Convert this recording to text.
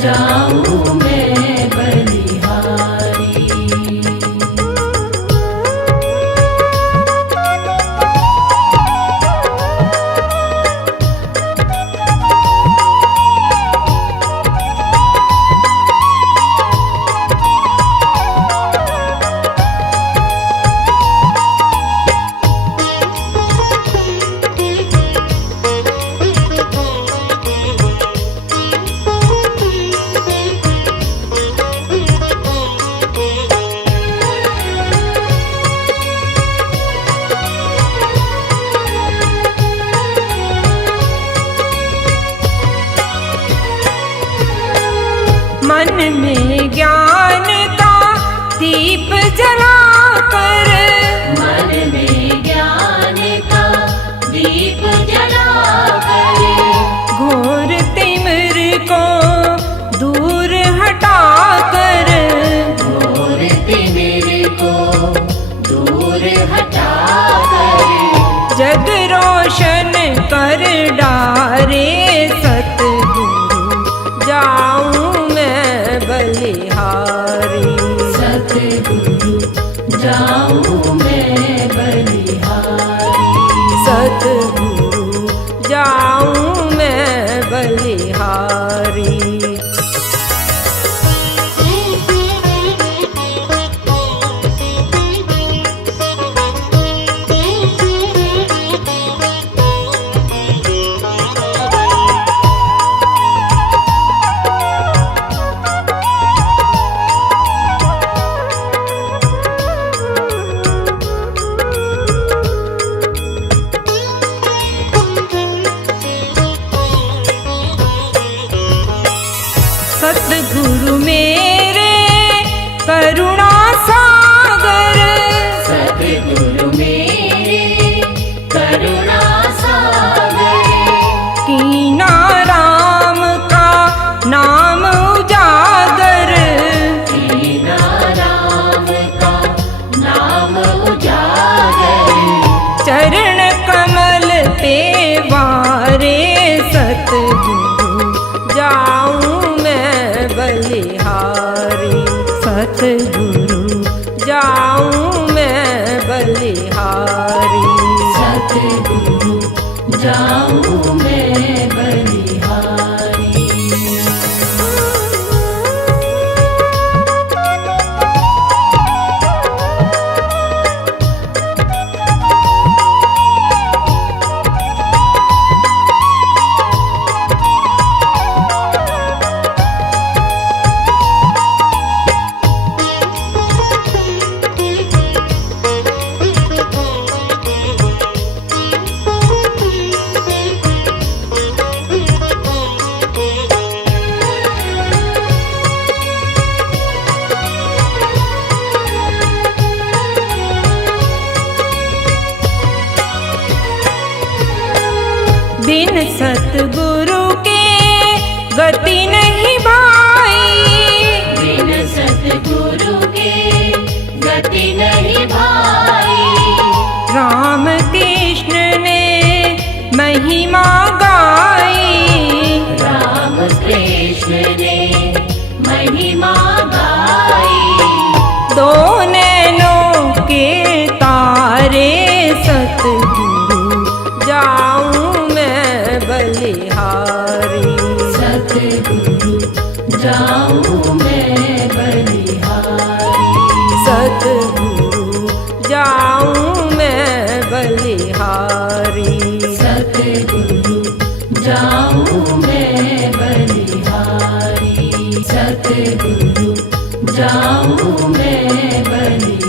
जाऊं मैं बलिहारी। मन में ज्ञान का दीप जलाकर, मन में ज्ञान का दीप जलाकर, घोर तिमिर को दूर हटाकर, घोर तिमिर को दूर हटाकर, जग रोशन कर डारे सतगुरु जाऊं मैं बलिहारी। सतगुरु जाऊं मैं बलिहारी। सतगुरु जाऊं मैं बलिहारी। सतगुरु मेरे करुणा सागर, सतगुरु मेरे करुणा सागर, कीना राम का नाम उजागर, कीना राम का नाम उजागर, चरण कमल पे वारे सतगुरु जाऊं मैं बलिहारी। सतगुरु जाऊं मैं बलिहारी। सतगुरु जाऊं मैं बलिहारी। बिन सतगुरु के गति नहीं भाई, बिन सतगुरु के गति नहीं भाई, राम कृष्ण ने महिमा गाई, राम कृष्ण ने महिमा गाई, दो नैनों के तारे सतगुरु जाऊं मैं बलिहारी। सतगुरु जाऊं मैं बलिहारी। सतगुरु जाऊं मैं बलिहारी। सतगुरु जाऊं मैं बलिहारी। सतगुरु जाऊं मैं बलिहारी।